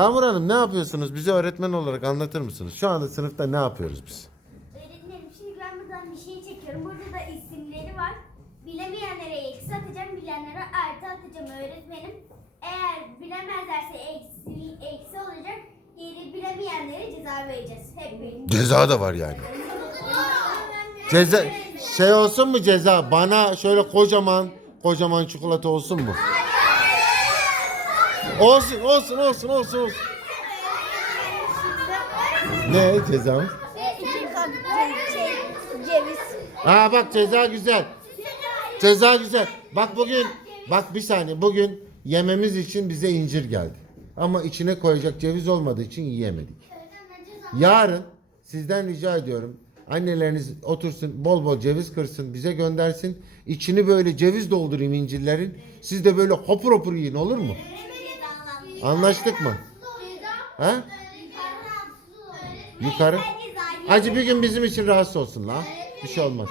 Yağmur Hanım ne yapıyorsunuz? Bize öğretmen olarak anlatır mısınız? Şu anda sınıfta ne yapıyoruz biz? Öğretmenim şimdi ben buradan bir şey çekiyorum. Burada da isimleri var. Bilemeyenlere eksi atacağım, bilenlere artı atacağım öğretmenim. Eğer bilemezlerse eksi, eksi olacak. Geri bilemeyenlere ceza vereceğiz. Hep birlikte. Ceza da var yani. Ceza şey olsun mu ceza? Bana şöyle kocaman kocaman çikolata olsun mu? Olsun olsun olsun olsun olsun. Ne cezamız? Ceviz. Aa bak ceza güzel. Ceza güzel. Bak bugün bak bir saniye bugün yememiz için bize incir geldi. Ama içine koyacak ceviz olmadığı için yiyemedik. Yarın sizden rica ediyorum. Anneleriniz otursun bol bol ceviz kırsın bize göndersin. İçini böyle ceviz doldurayım incirlerin. Siz de böyle hopur hopur yiyin olur mu? Anlaştık mı? Ha? Yukarı. Acı bir gün bizim için rahatsız olsun la. Bir şey olmaz.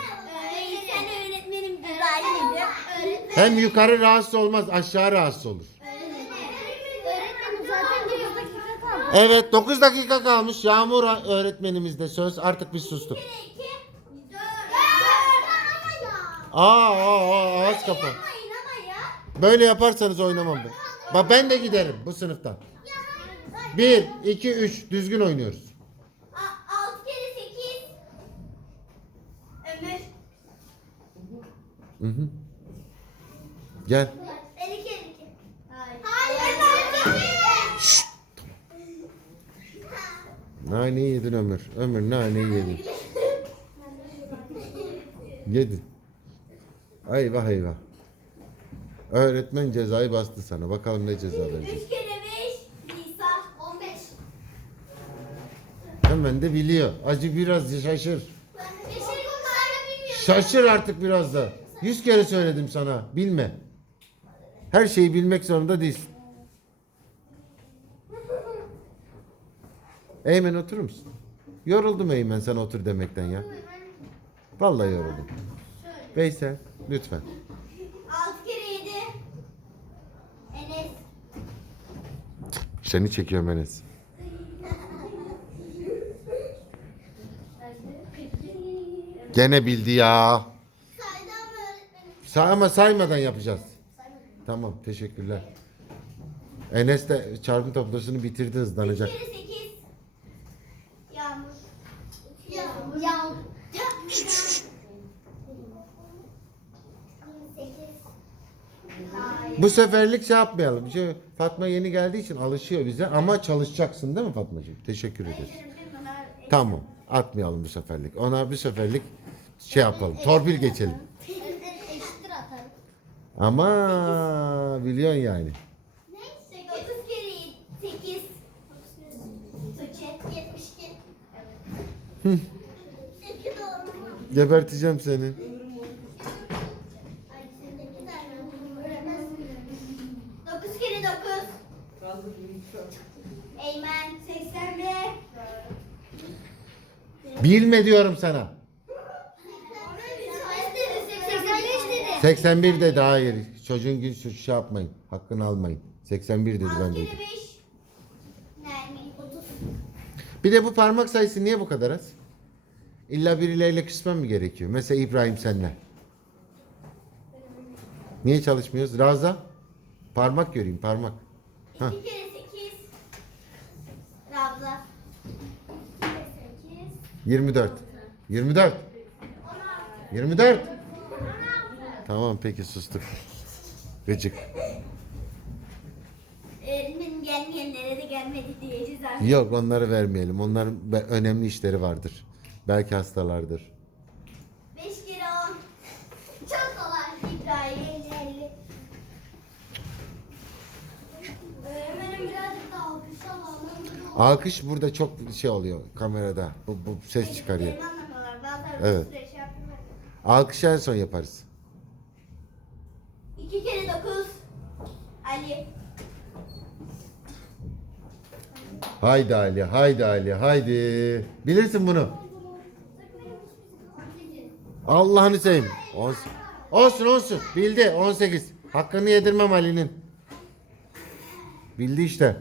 Hem yukarı rahatsız olmaz aşağı rahatsız olur. Öğretmenim zaten 9 dakika kaldı. Evet 9 dakika kalmış. Yağmur öğretmenimizde söz. Artık biz sustuk. Aa, aa, aa ağız kapı. Böyle yaparsanız oynamam ben. Bak ben de giderim bu sınıftan. 1, 2, 3 düzgün oynuyoruz. 6 kere 8. Ömür. Hı hı. Gel. 52 kere 2. Hayır. Hayır. Nane yedin Ömür. Ömür nane yedin. Yedin. Eyvah eyvah. Öğretmen cezayı bastı sana. Bakalım ne ceza verecek. 3 kere 5. Nisa. 15. Hemen de biliyor. Acı biraz şaşır. Şaşır artık biraz da. Yüz kere söyledim sana. Bilme. Her şeyi bilmek zorunda değilsin. Eymen oturur musun? Yoruldum Eymen sen otur demekten ya. Vallahi yoruldum. Veysel lütfen. 6 kere 7. Enes. Seni çekiyorum Enes. Gene bildi ya. Say ama saymadan yapacağız. Tamam teşekkürler. Enes de çarpım tablosunu bitirdi hızlanacak. 3 kere 8. Yağmur. Yağmur. Yağmur. Bu seferlik şey yapmayalım. Şey, Fatma yeni geldiği için alışıyor bize ama çalışacaksın değil mi Fatmacığım? Teşekkür ederiz. Tamam. Atmayalım bu seferlik. Ona bir seferlik şey yapalım. Torpil geçelim. Eşittir atarım. Ama biliyorsun yani. Ne? 9 kere 8. Tuğçe. 72. Evet. İki doğru mu? Geberteceğim seni. 9 kere 9. Eymen 81. Bilme diyorum sana. 85 dedi. 81 dedi hayır. Çocuğun gün suç şey yapmayın. Hakkını almayın. 81 dedi ben 6 duydum. kere 5. Nermin 30. Bir de bu parmak sayısı niye bu kadar az? İlla birileriyle küsmem mi gerekiyor? Mesela İbrahim senle. Niye çalışmıyoruz? Raza? Parmak göreyim parmak. Hah. 2 kere 8. Rabza. 8. 24. 24. 24. Tamam peki sustuk. Gıcık. Öğretmenim gelmeyenlere de gelmedi diyeceğiz artık. Yok onları vermeyelim. Onların önemli işleri vardır. Belki hastalardır. 5 kere 10. Çok kolay. İbrahim 50. Öğretmenim birazcık daha alkış alalım. Alkış burada çok şey oluyor kamerada. Bu, bu ses çıkarıyor. Benim anlamıyorlar. Bazen Evet. şey. Alkış en son yaparız. 2 kere 9. Ali. Haydi Ali, haydi Ali, haydi. Bilirsin bunu. Allah'ını seveyim. Olsun. Olsun olsun. Bildi 18. Hakkını yedirmem Ali'nin. Bildi işte.